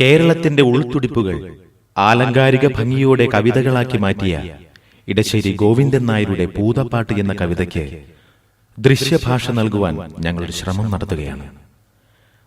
കേരളത്തിന്റെ ഉൾത്തുടിപ്പുകൾ ആലങ്കാരിക ഭംഗിയോടെ കവിതകളാക്കി മാറ്റിയ ഇടശ്ശേരി ഗോവിന്ദൻ നായരുടെ പൂതപ്പാട്ട് എന്ന കവിതയ്ക്ക് ദൃശ്യഭാഷ നൽകുവാൻ ഞങ്ങളൊരു ശ്രമം നടത്തുകയാണ്.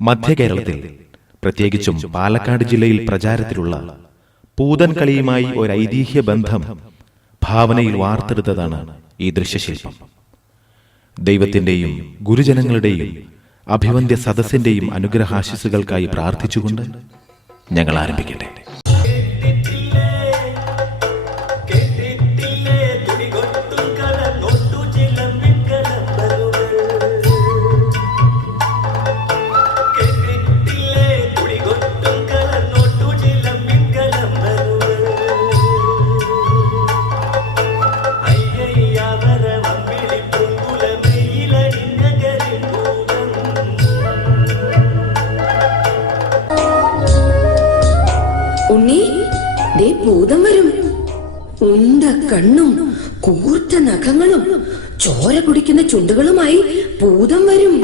മധ്യ കേരളത്തിൽ, പ്രത്യേകിച്ചും പാലക്കാട് ജില്ലയിൽ പ്രചാരത്തിലുള്ള പൂതൻ കളിയുമായി ഒരു ഐതിഹ്യ ബന്ധം ഭാവനയിൽ വാർത്തെടുത്തതാണ് ഈ ദൃശ്യശില്പം. ദൈവത്തിന്റെയും ഗുരുജനങ്ങളുടെയും അഭിവന്ദ്യ സദസ്സിന്റെയും അനുഗ്രഹാശിസുകൾക്കായി പ്രാർത്ഥിച്ചുകൊണ്ട് ഞങ്ങൾ ആരംഭിക്കട്ടെ. ഭൂതം വരും. ഉണ്ട കണ്ണും കൂർത്ത നഖങ്ങളും ചോര കുടിക്കുന്ന ചുണ്ടുകളുമായി ഭൂതം വരും.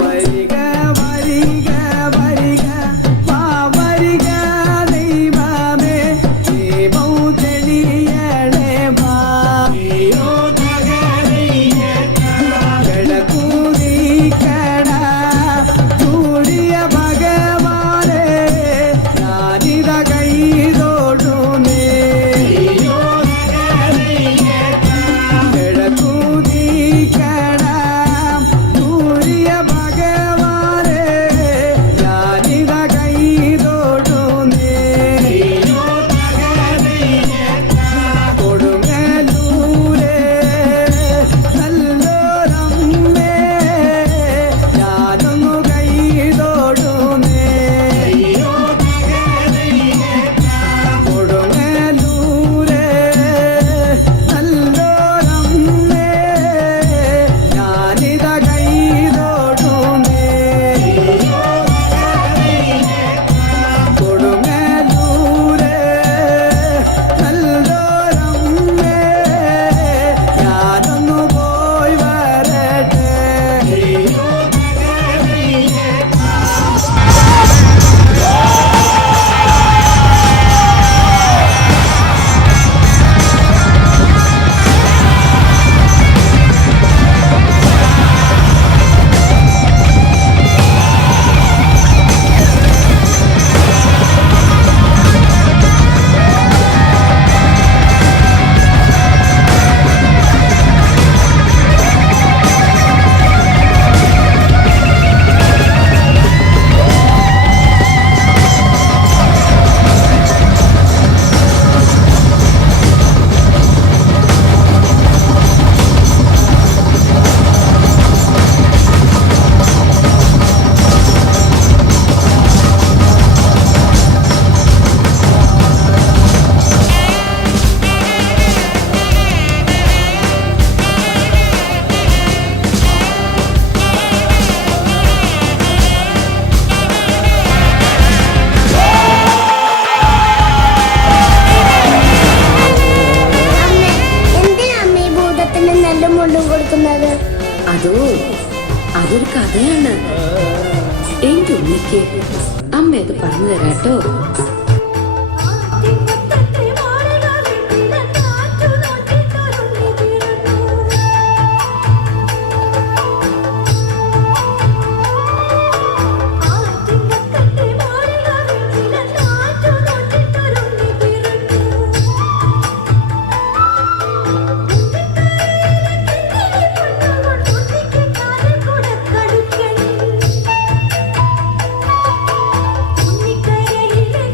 അതൊരു കഥയാണ്. എന്റെ ഉണ്ണിക്ക് അമ്മ അത് പറഞ്ഞു തരാട്ടോ. ഉണ്ണിക്കരയിലെ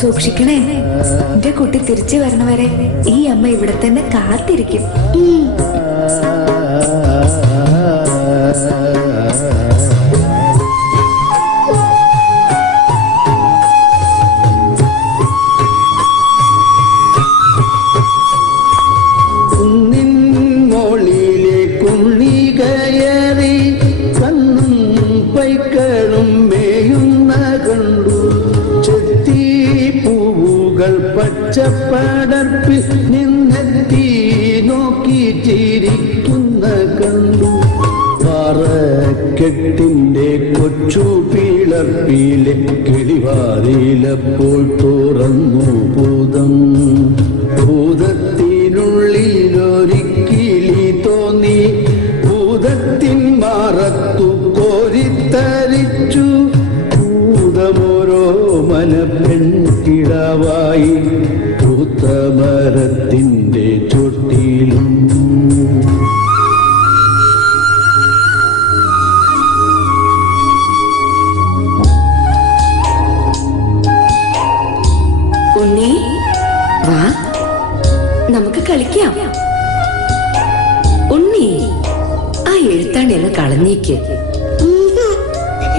സൂക്ഷിക്കണേ. എന്റെ കുട്ടി തിരിച്ചു വരണവരെ ഈ അമ്മ ഇവിടെ തന്നെ കാത്തിരിക്കും. പച്ചപ്പടർപ്പി നിന്നെത്തി നോക്കി ചിരിക്കുന്ന കണ്ടു. പാറക്കെട്ടിന്റെ കൊച്ചു പിളർപ്പിലെ കിളിവാതിലപ്പോൾ തുറന്നു ഭൂതം. ഭൂതത്തിനുള്ളിലൊരിക്കിളി തോന്നി, ഭൂതത്തിൻ മാറത്തു കോരിത്തരിച്ചു. ഭൂതമോരോ മനപ്പെൺകിടാവായി പൂത്തമരത്തിന്റെ ചൊട്ടിയിലും. ഉണ്ണി വാ, നമുക്ക് കളിക്കാം. ഉണ്ണി ആ എഴുത്താണിന്ന് കളഞ്ഞേക്ക്.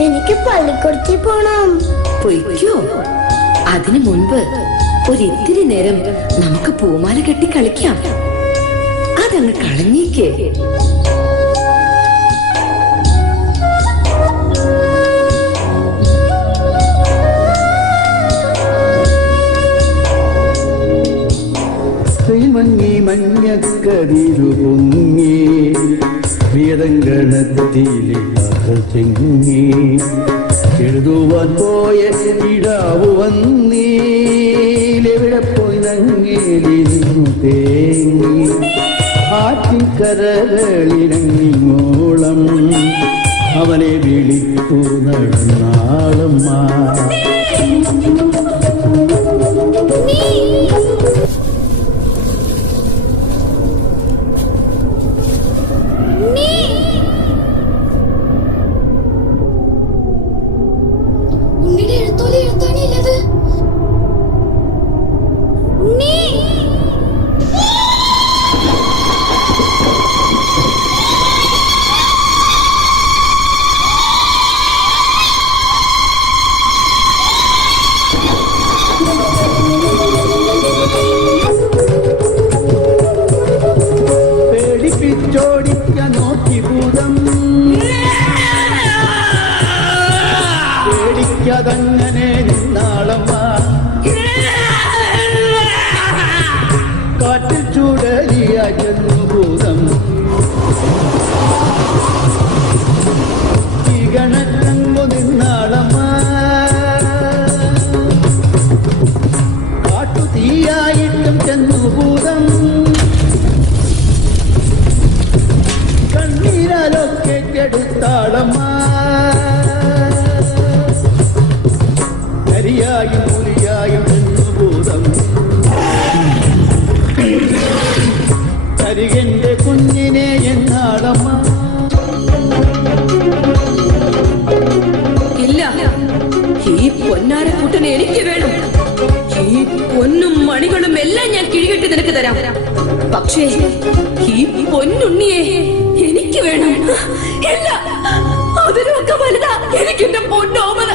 എനിക്ക് പള്ളിക്കൂടത്തിൽ പോണം. പൊയ്ക്കോ. അതിനു മുൻപ് ഒരിത്തിരി നേരം നമുക്ക് പൂമാല കെട്ടി കളിക്കാം. അതങ്ങ് കളഞ്ഞേക്ക്. ശ്രീമങ്ങി മഞ്ഞക്കതിരു പൊങ്ങി, വേദങ്കണത്തിലെ ചെങ്ങി. എഴുതുവാൻ പോയ ഇടാവു വന്നീലെവിടെ പോയി നങ്ങേലിരുന്നു തേങ്ങി. ആറ്റിൻകരകളിലങ്ങിങ്ങോളം അവനെ വിളിക്കൂ നടന്നാളമ്മ. പേടിക്കാതങ്ങനെ നിന്നാളമ്മ. കാറ്റിൽ ചൂടലിയായിരുന്നു ഭൂതം. ഈ ഗണത്തങ്ങു നിന്നാളമ്മ. കാട്ടു തീയായിട്ടും ചെന്നു ഭൂതം. കണ്ണീരാലൊക്കെ കെടുത്താളമ്മ. കരിയായും പുലിയായും ചെന്നു ഭൂതം. കരികന്റെ കുഞ്ഞിനെ എന്നാളമ്മ. ഇല്ല, ഈ പൊന്നാരക്കൂട്ടനെ എനിക്ക് വേണം. ഈ പൊന്നും മണികളും എല്ലാം ഞാൻ കിഴികെട്ടി നിനക്ക് തരാം. പക്ഷേ ഈ പൊന്നുണ്ണിയെ എനിക്ക് വേണം. ഇല്ല, അതിനൊക്കെ വലുതാ എനിക്ക് എന്റെ പൊന്നോമന.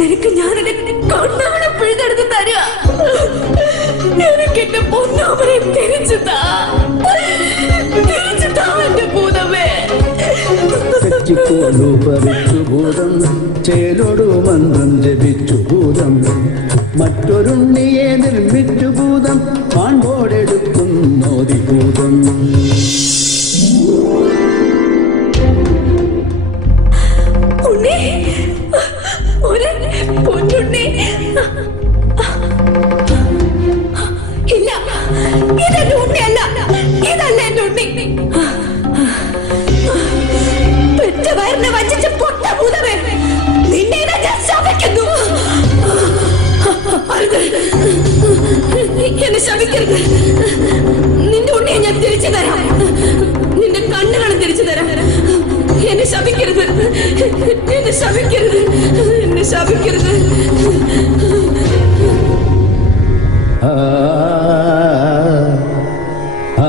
നിനക്ക് ഞാൻ എന്റെ കണ്ണാവണം പിഴുതെടുത്ത് തരാ. എനിക്ക് എന്റെ പൊന്നോമനെ തിരിച്ചുതാ. തിരിച്ചുതാ എന്റെ ഭൂതമേ. തെച്ചിക്കോലു പറിച്ചു ഭൂതം. ചേലോടു മന്ത്രം ജപിച്ചു ഭൂതം. മറ്റൊരുണ്ണിയെ നിർമ്മിച്ചു ഭൂതം. പാൺപോടെടുക്കുന്നോതി ഭൂതം. പൊന്നുണ്ണി, ഇല്ല, ഇതെന്റെ ഉണ്ണിയല്ല. ഇതല്ല എന്റെ ഉണ്ണി. പെറ്റ വയറിനെ വഞ്ചിച്ച് പൊട്ട ഭൂതമേ, നിന്നെ ഞാൻ ശപിക്കുന്നു. എന്നെ ശപിക്കരുത്. നിന്റെ ഉണ്ണിയെ ഞാൻ തിരിച്ചു തരാം. നിന്റെ കണ്ണുകളും തിരിച്ചു തരാം. എന്നെ ശപിക്കരുത്, എന്നെ ശപിക്കരുത്, എന്നെ ശപിക്കരുത്. ആ ആ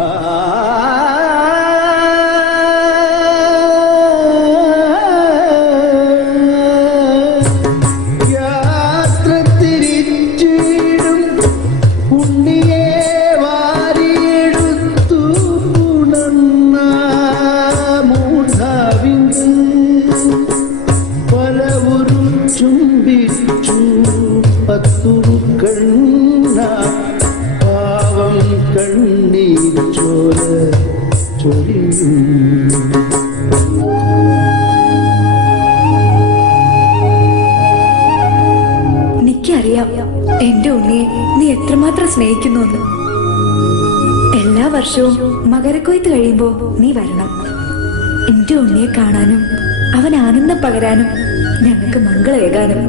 ആ യാത്ര തിരിച്ചിടും ഉണ്ണിയെ വാരിയെടുത്തു ഉണർന്ന മൂഢാവിങ്കൽ പലവുരു ചുംബിച്ചു പത്തുരു കണ്ണ പാവം കണ്ണീർ ചോര ചൊരിയും. എനിക്കറിയാം എന്റെ ഉണ്ണിയെ നീ എത്രമാത്രം സ്നേഹിക്കുന്നു എന്ന്. എല്ലാ വർഷവും മകരക്കൊയ്ത്ത് കഴിയുമ്പോ നീ വരണം. എന്റെ ഉണ്ണിയെ കാണാനും അവൻ ആനന്ദം പകരാനും ഞങ്ങൾക്ക് മംഗളേകാനും.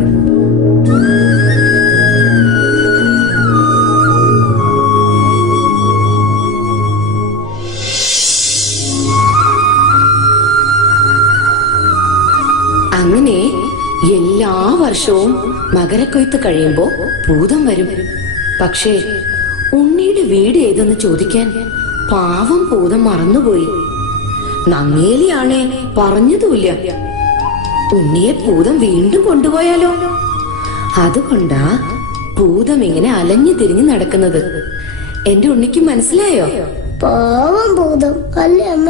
അങ്ങനെ എല്ലാ വർഷവും മകരക്കൊയ്ത്ത് കഴിയുമ്പോ ഭൂതം വരും. പക്ഷേ ഉണ്ണിയുടെ വീട് ഏതെന്ന് ചോദിക്കാൻ പാവം ഭൂതം മറന്നുപോയി. നങ്ങേലിയാണേ പറഞ്ഞതുമില്ല. ഉണ്ണിയെ ഭൂതം വീണ്ടും കൊണ്ടുപോയാലോ? അതുകൊണ്ടാ ഭൂതം ഇങ്ങനെ അലഞ്ഞു തിരിഞ്ഞു നടക്കുന്നത്. എന്റെ ഉണ്ണിക്ക് മനസ്സിലായോ? പാവം ഭൂതം അല്ലേ അമ്മ?